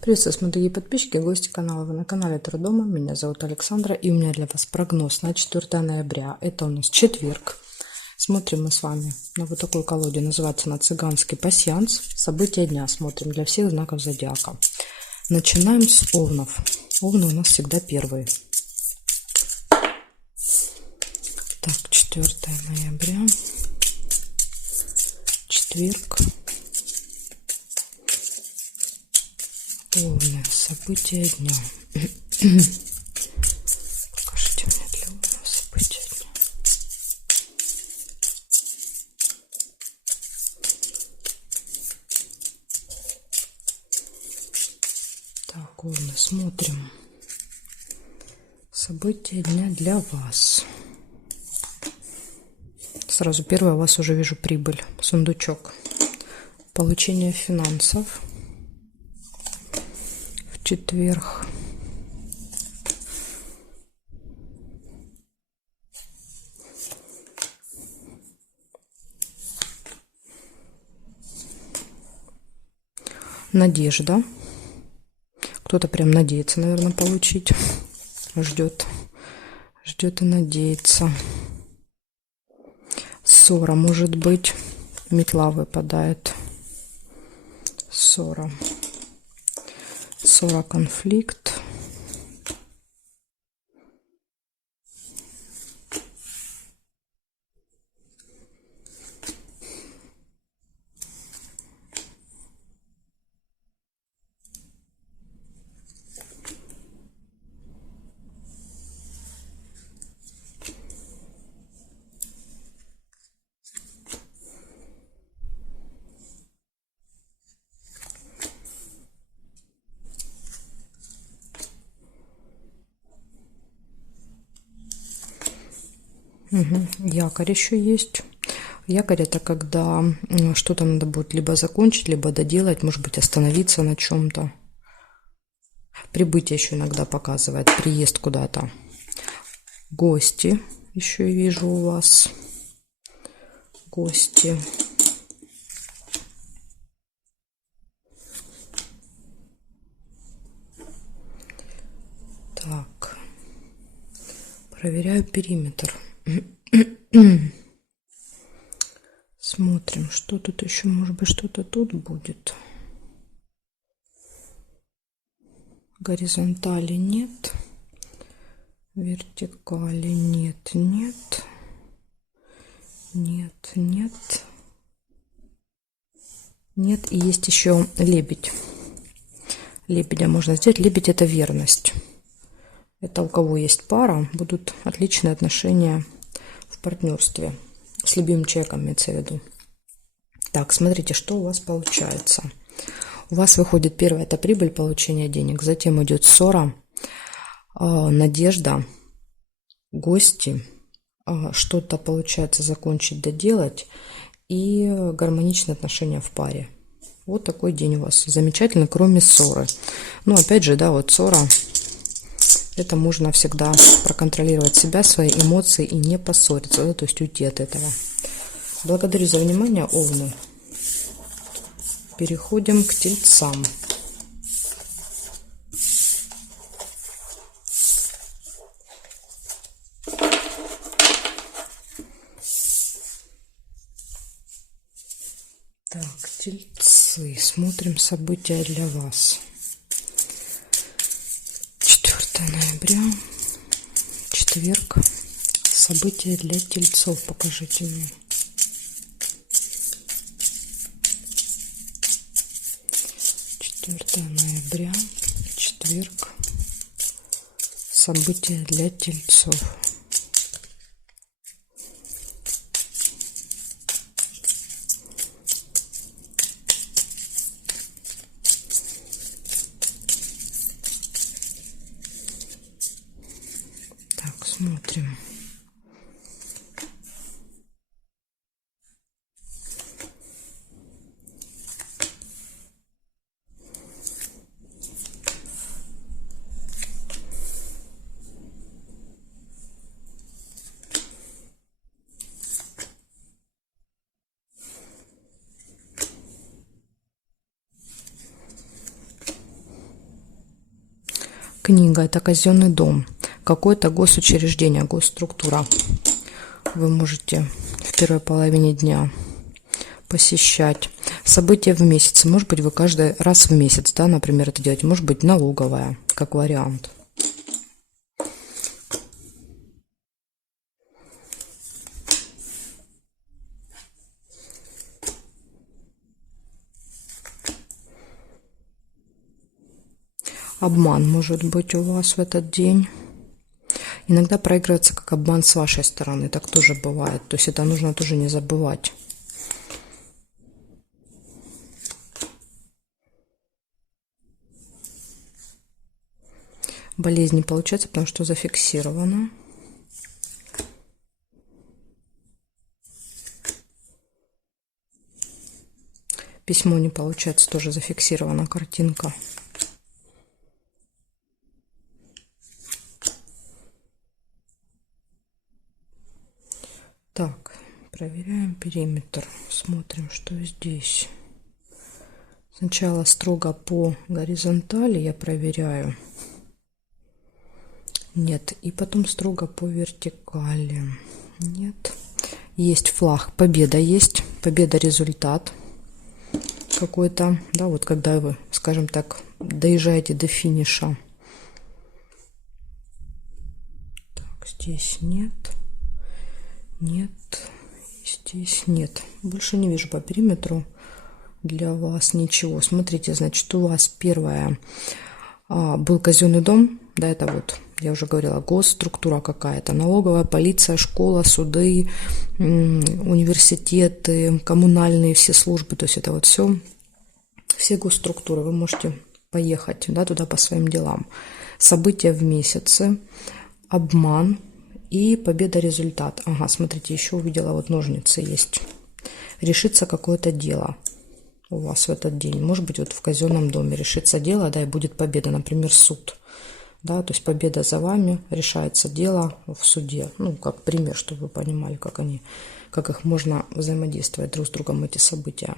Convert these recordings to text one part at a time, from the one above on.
Приветствую, дорогие подписчики и гости канала. Вы на канале Трудома. Меня зовут Александра, и у меня для вас прогноз на 4 ноября. Это у нас четверг. Смотрим мы с вами на вот такой колоде. Называется она «Цыганский пасьянс». События дня смотрим для всех знаков зодиака. Начинаем с овнов. Овны у нас всегда первые. Так, 4 ноября. Четверг. Овны. События дня. Покажите мне для овнов события дня. Так, овны, смотрим. События дня для вас. Сразу первое, у вас уже вижу прибыль. Сундучок. Получение финансов. В четверг. Надежда. Кто-то прям надеется, наверное, получить. Ждет и надеется. Ссора, может быть. Метла выпадает. Ссора, конфликт. Якорь еще есть. Якорь — это когда что-то надо будет либо закончить, либо доделать, может быть, остановиться на чем-то. Прибытие еще иногда показывает, приезд куда-то. Гости еще я вижу у вас. Гости. Так. Проверяю периметр. Смотрим, что тут еще, может быть, что-то тут будет. Горизонтали нет. Вертикали нет. Нет, и есть еще лебедь. Лебедя можно сделать. Лебедь — это верность. Это у кого есть пара, будут отличные отношения в партнерстве. С любимым человеком, имеется в виду. Так, смотрите, что у вас получается. У вас выходит первое — это прибыль, получение денег. Затем идет ссора, надежда, гости. Что-то получается закончить, доделать. И гармоничные отношения в паре. Вот такой день у вас. Замечательно, кроме ссоры. Ну, опять же, да, вот ссора. Это можно всегда проконтролировать себя, свои эмоции и не поссориться, да, то есть уйти от этого. Благодарю за внимание, овны. Переходим к тельцам. Так, тельцы. Смотрим события для вас. 4 ноября, четверг. События для тельцов покажите мне. Ноября, четверг. События для тельцов. Так, смотрим. книга, это казенный дом, какое-то госучреждение, госструктура. Вы можете в первой половине дня посещать. События в месяц. Может быть, вы каждый раз в месяц, да, например, это делаете. Может быть, налоговая, как вариант. Обман может быть у вас в этот день. Иногда проигрывается как обман с вашей стороны. Так тоже бывает. То есть это нужно тоже не забывать. Болезнь не получается, потому что зафиксировано. Письмо не получается, тоже зафиксирована картинка. Так, проверяем периметр. Смотрим, что здесь. Сначала строго по горизонтали я проверяю. Нет. И потом строго по вертикали. Нет. Есть флаг. Победа есть. Победа, результат какой-то. Да, вот когда вы, скажем так, доезжаете до финиша. Так, здесь нет. Нет. Здесь нет. Больше не вижу по периметру для вас ничего. Смотрите, значит, у вас первое был казенный дом. Да, это вот, я уже говорила, госструктура какая-то. Налоговая, полиция, школа, суды, университеты, коммунальные все службы. То есть это вот все госструктуры. Вы можете поехать, да, туда по своим делам. События в месяце, обман и победа, результат. Ага, смотрите, еще увидела, вот ножницы есть. Решится какое-то дело у вас в этот день. Может быть, вот в казенном доме решится дело, да, и будет победа, например, суд. Да, то есть победа за вами, решается дело в суде. Ну, как пример, чтобы вы понимали, как их можно взаимодействовать друг с другом, эти события.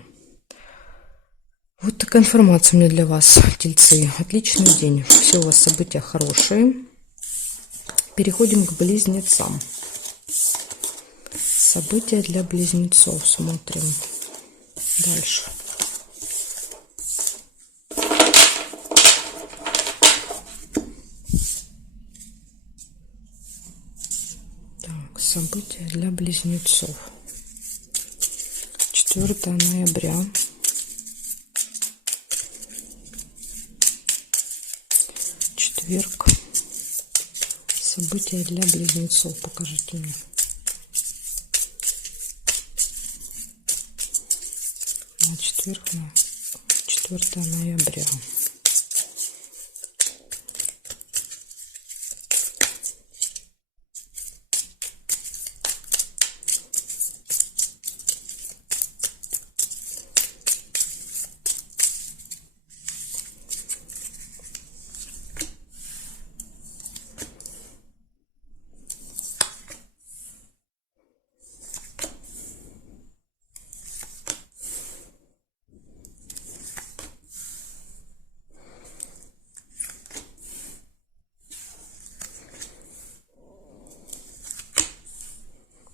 Вот такая информация у меня для вас, тельцы. Отличный день. Все у вас события хорошие. Переходим к близнецам. События для близнецов. Смотрим дальше. Так, события для близнецов. 4 ноября. Четверг. События для близнецов. Покажите мне. На четверг, на 4 ноября.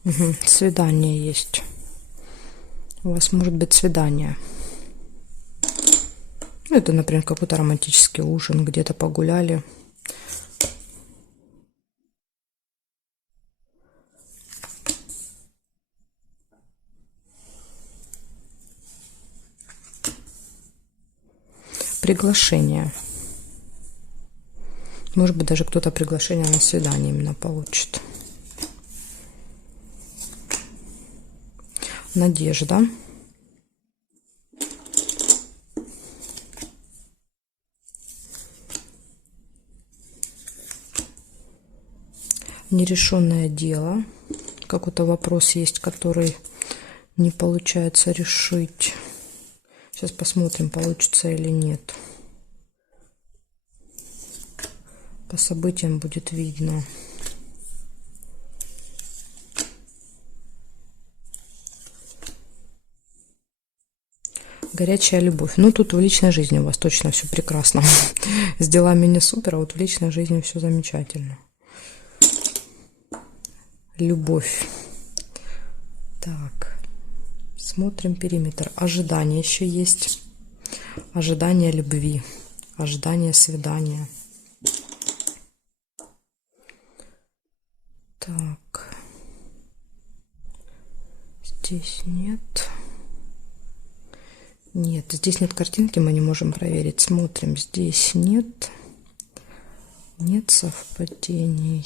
Угу, свидание есть. У вас может быть свидание. Это, например, какой-то романтический ужин, где-то погуляли. Приглашение. Может быть, даже кто-то приглашение на свидание именно получит. Надежда. Нерешенное дело. Какой-то вопрос есть, который не получается решить. Сейчас посмотрим, получится или нет. По событиям будет видно. Горячая любовь. Ну, тут в личной жизни у вас точно все прекрасно. С делами не супер, а вот в личной жизни все замечательно. Любовь. Так. Смотрим периметр. Ожидание еще есть. Ожидание любви. Ожидание свидания. Так. Здесь нет. Нет, здесь нет картинки, мы не можем проверить. Смотрим, здесь нет. Нет совпадений.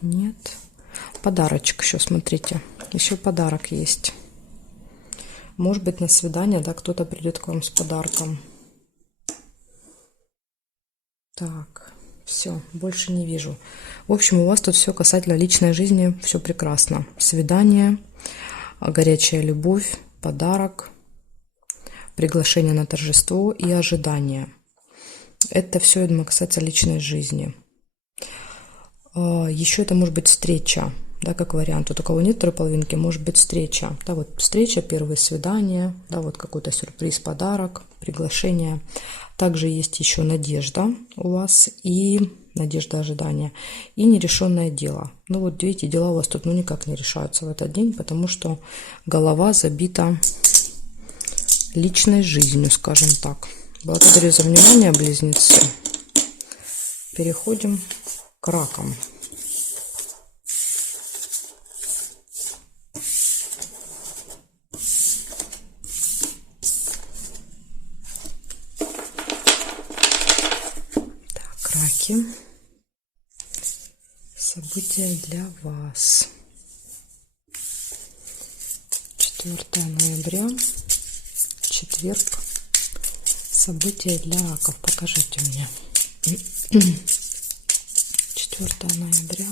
Нет. Подарочек еще, смотрите. Еще подарок есть. Может быть, на свидание, да, кто-то придет к вам с подарком. Так, все, больше не вижу. В общем, у вас тут все касательно личной жизни, все прекрасно. Свидание, горячая любовь, подарок, приглашение на торжество и ожидание. Это все, я думаю, касается личной жизни. Еще это может быть встреча, да, как вариант. Вот у кого нет второй половинки, может быть встреча. Да, вот встреча, первые свидания, да, вот какой-то сюрприз, подарок, приглашение. Также есть еще надежда у вас и надежда ожидания и нерешенное дело. Ну вот видите, дела у вас тут никак не решаются в этот день, потому что голова забита личной жизнью, скажем так. Благодарю за внимание, близнецы. Переходим к ракам. Так, раки. События для вас. 4 ноября. Четверг. События для раков. Покажите мне. 4 ноября.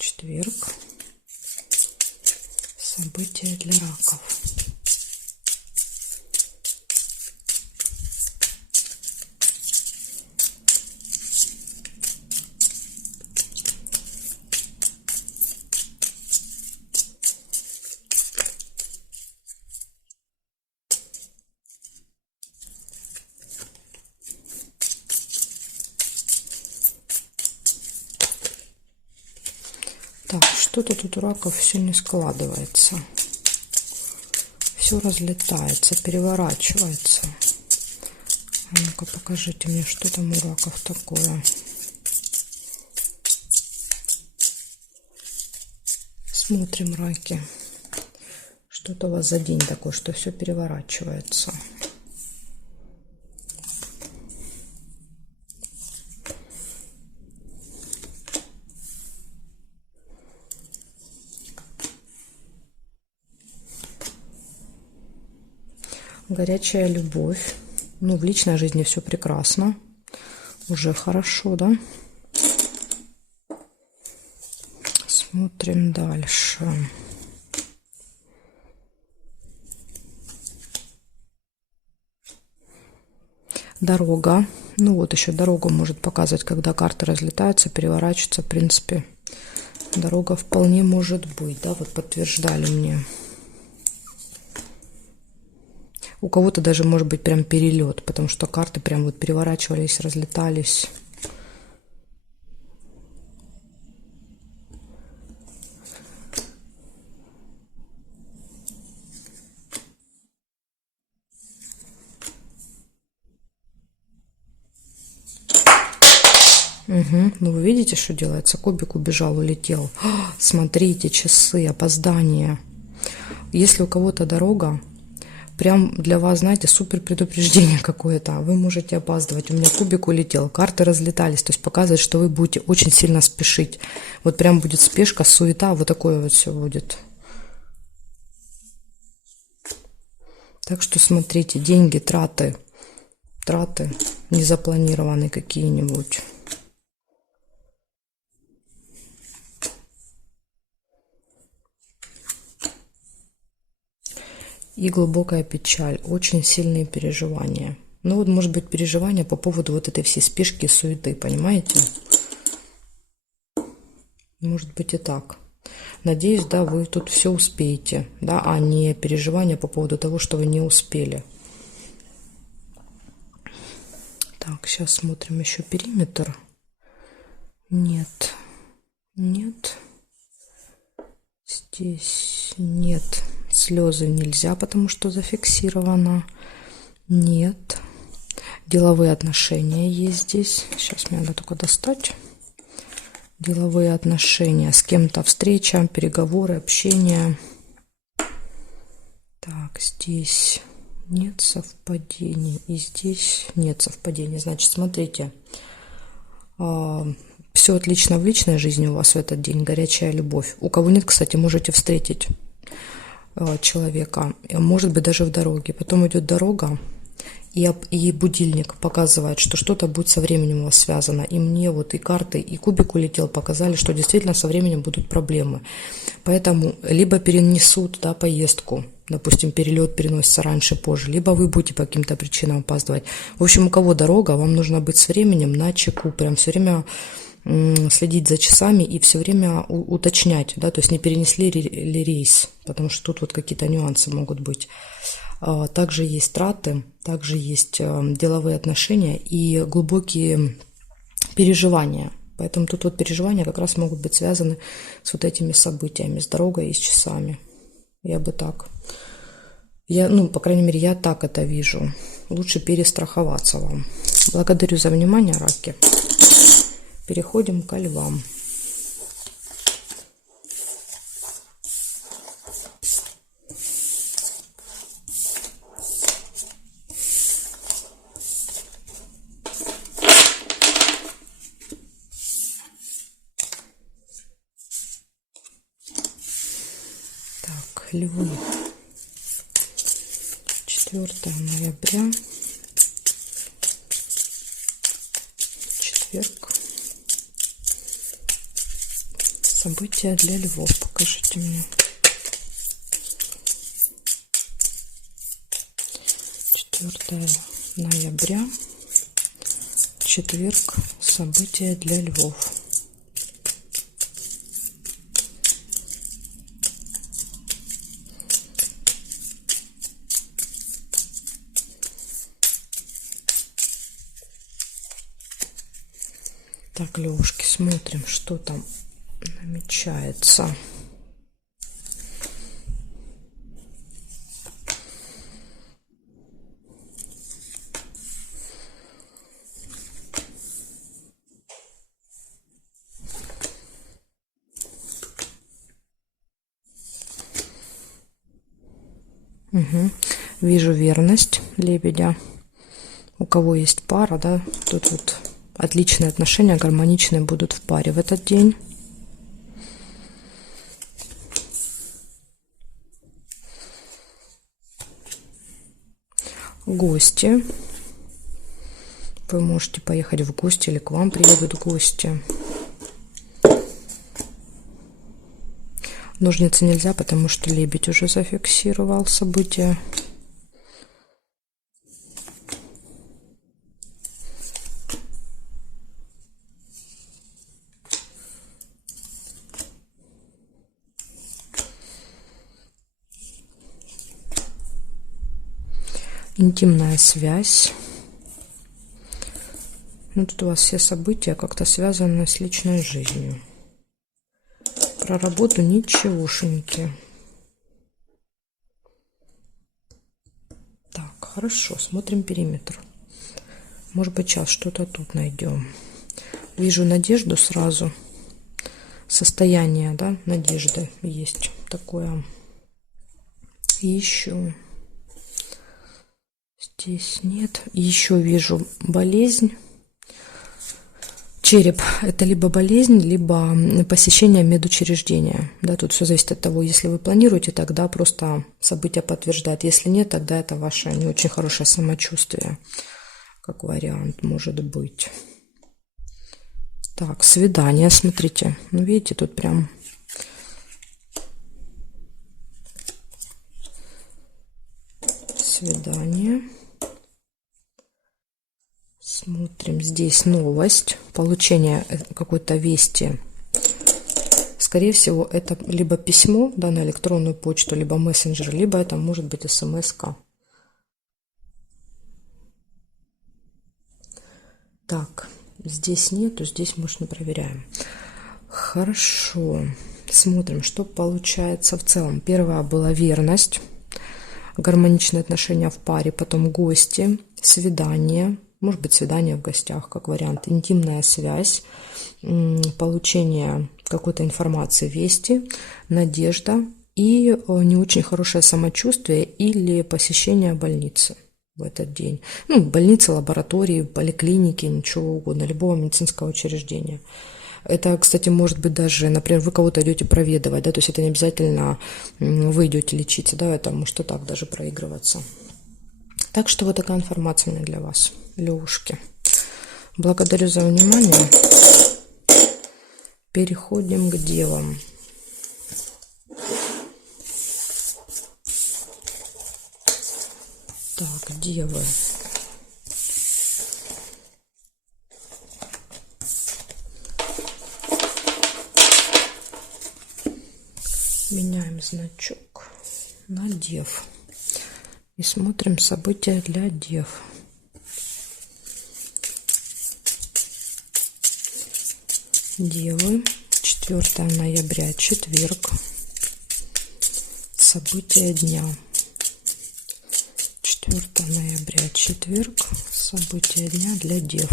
Четверг. События для раков. Так, что-то тут у раков все не складывается. Все разлетается, переворачивается. А ну-ка, покажите мне, что там у раков такое. Смотрим, раки. Что-то у вас за день такой, что все переворачивается. Горячая любовь. Ну, в личной жизни все прекрасно. Уже хорошо, да? Смотрим дальше. Дорога. Ну, вот еще дорогу может показывать, когда карты разлетаются, переворачиваются. В принципе, дорога вполне может быть, да? Вот подтверждали мне. У кого-то даже может быть прям перелет, потому что карты прям вот переворачивались, разлетались. Угу. Ну, вы видите, что делается? Кубик убежал, улетел. Смотрите, часы, опоздание. Если у кого-то дорога, прям для вас, знаете, супер предупреждение какое-то. Вы можете опаздывать. У меня кубик улетел, карты разлетались. То есть показывает, что вы будете очень сильно спешить. Вот прям будет спешка, суета, вот такое вот все будет. Так что смотрите, деньги, траты незапланированные какие-нибудь. И глубокая печаль, очень сильные переживания. Ну вот, может быть, переживания по поводу вот этой всей спешки и суеты, понимаете? Может быть и так. Надеюсь, да, вы тут все успеете, да, а не переживания по поводу того, что вы не успели. Так, сейчас смотрим еще периметр. Нет, нет. Здесь нет. Слезы нельзя, потому что зафиксировано. Нет. Деловые отношения есть здесь. Сейчас мне надо только достать. Деловые отношения. С кем-то встреча, переговоры, общение. Так, здесь нет совпадений. И здесь нет совпадений. Значит, смотрите. Все отлично в личной жизни у вас в этот день. Горячая любовь. У кого нет, кстати, можете встретить человека. Может быть, даже в дороге. Потом идет дорога. И будильник показывает, что что-то будет со временем у вас связано. И мне вот и карты, и кубик улетел, показали, что действительно со временем будут проблемы. Поэтому либо перенесут, да, поездку, допустим, перелет переносится раньше, позже, либо вы будете по каким-то причинам опаздывать. В общем, у кого дорога, вам нужно быть с временем на чеку, прям все время следить за часами и все время уточнять, да, то есть не перенесли ли рейс, потому что тут вот какие-то нюансы могут быть. Также есть траты, также есть деловые отношения и глубокие переживания. Поэтому тут вот переживания как раз могут быть связаны с вот этими событиями, с дорогой и с часами. Я бы так. Ну, по крайней мере, я так это вижу. Лучше перестраховаться вам. Благодарю за внимание, раки. Переходим ко львам. Львы. 4 ноября. Четверг. События для львов. Покажите мне. 4 ноября. Четверг. События для львов. Так, левушки, смотрим, что там намечается. Угу. Вижу верность лебедя. У кого есть пара, да, тут вот отличные отношения, гармоничные будут в паре в этот день. Гости. Вы можете поехать в гости или к вам приедут гости. Ножницы нельзя, потому что лебедь уже зафиксировал события. Интимная связь. Ну, тут у вас все события как-то связаны с личной жизнью. Про работу ничегошеньки. Так, хорошо, смотрим периметр. Может быть, сейчас что-то тут найдем. Вижу надежду сразу. Состояние, да, надежды есть такое. И еще... Здесь нет. Еще вижу болезнь. Череп – это либо болезнь, либо посещение медучреждения. Да, тут все зависит от того, если вы планируете, тогда просто события подтверждают. Если нет, тогда это ваше не очень хорошее самочувствие. Как вариант может быть. Так, свидание, смотрите. Ну, видите, тут прям... Свидание. Смотрим, здесь новость, получение какой-то вести, Скорее всего, это либо письмо, да, на электронную почту, либо мессенджер, либо это может быть смс-ка. Так, здесь нету, здесь, может, не проверяем. Хорошо. Смотрим, что получается в целом. Первая была верность, гармоничные отношения в паре, потом гости, свидание, может быть, свидание в гостях, как вариант, интимная связь, получение какой-то информации, вести, надежда и не очень хорошее самочувствие или посещение больницы в этот день. Ну, больницы, лаборатории, поликлиники, ничего угодно, любого медицинского учреждения. Это, кстати, может быть даже, например, вы кого-то идете проведывать, да, то есть это не обязательно вы идете лечиться, да, это может и так даже проигрываться. Так что вот такая информация у меня для вас, левушки. Благодарю за внимание. Переходим к девам. Так, девы. Меняем значок на дев. И смотрим события для дев. Девы, 4 ноября, четверг. События дня. 4 ноября, четверг. События дня для дев.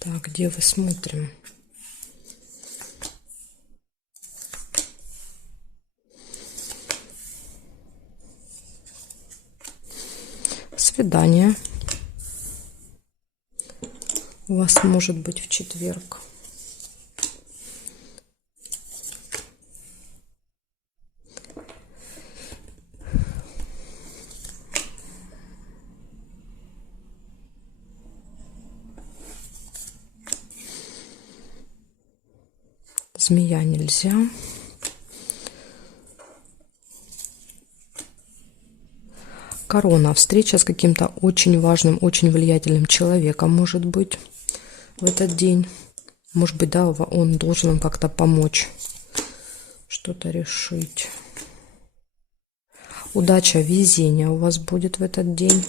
Так, девы, смотрим. Свидание у вас может быть в четверг. Змея нельзя. Корона. Встреча с каким-то очень важным, очень влиятельным человеком может быть в этот день. Может быть, да, он должен вам как-то помочь, что-то решить. Удача, везение у вас будет в этот день.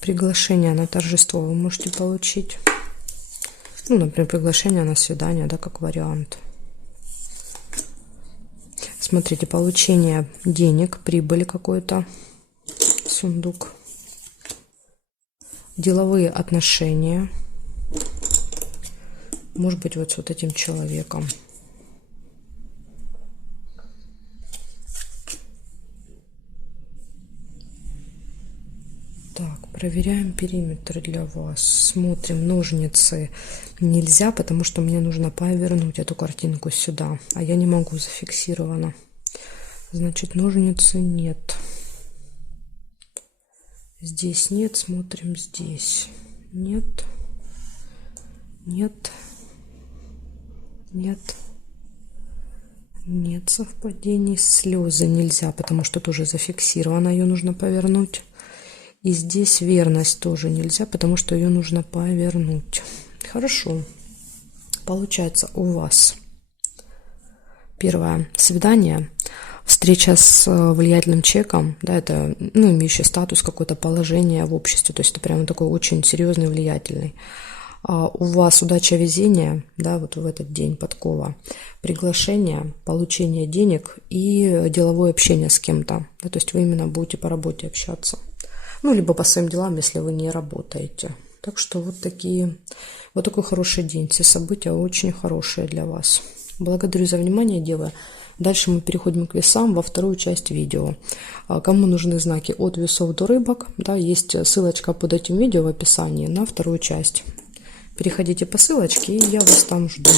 Приглашение на торжество вы можете получить. Ну, например, приглашение на свидание, да, как вариант. Смотрите, получение денег, прибыли какой-то, сундук. Деловые отношения. Может быть, вот с вот этим человеком. Так, проверяем периметр для вас. Смотрим, ножницы нельзя, потому что мне нужно повернуть эту картинку сюда, а я не могу, зафиксировано. Значит, ножницы нет. Здесь нет, смотрим здесь. Нет. Нет. Нет. Нет совпадений. Слезы нельзя, потому что тоже зафиксировано, ее нужно повернуть. И здесь верность тоже нельзя, потому что ее нужно повернуть. Хорошо. Получается у вас первое свидание, встреча с влиятельным человеком, да, это, ну, имеющий статус, какое-то положение в обществе, то есть это прямо такой очень серьезный, влиятельный. У вас удача, везение, да, вот в этот день, подкова, приглашение, получение денег и деловое общение с кем-то, да, то есть вы именно будете по работе общаться. Ну, либо по своим делам, если вы не работаете. Так что вот такой хороший день. Все события очень хорошие для вас. Благодарю за внимание, девы. Дальше мы переходим к весам во вторую часть видео. Кому нужны знаки от весов до рыбок, да, есть ссылочка под этим видео в описании на вторую часть. Переходите по ссылочке, и я вас там жду.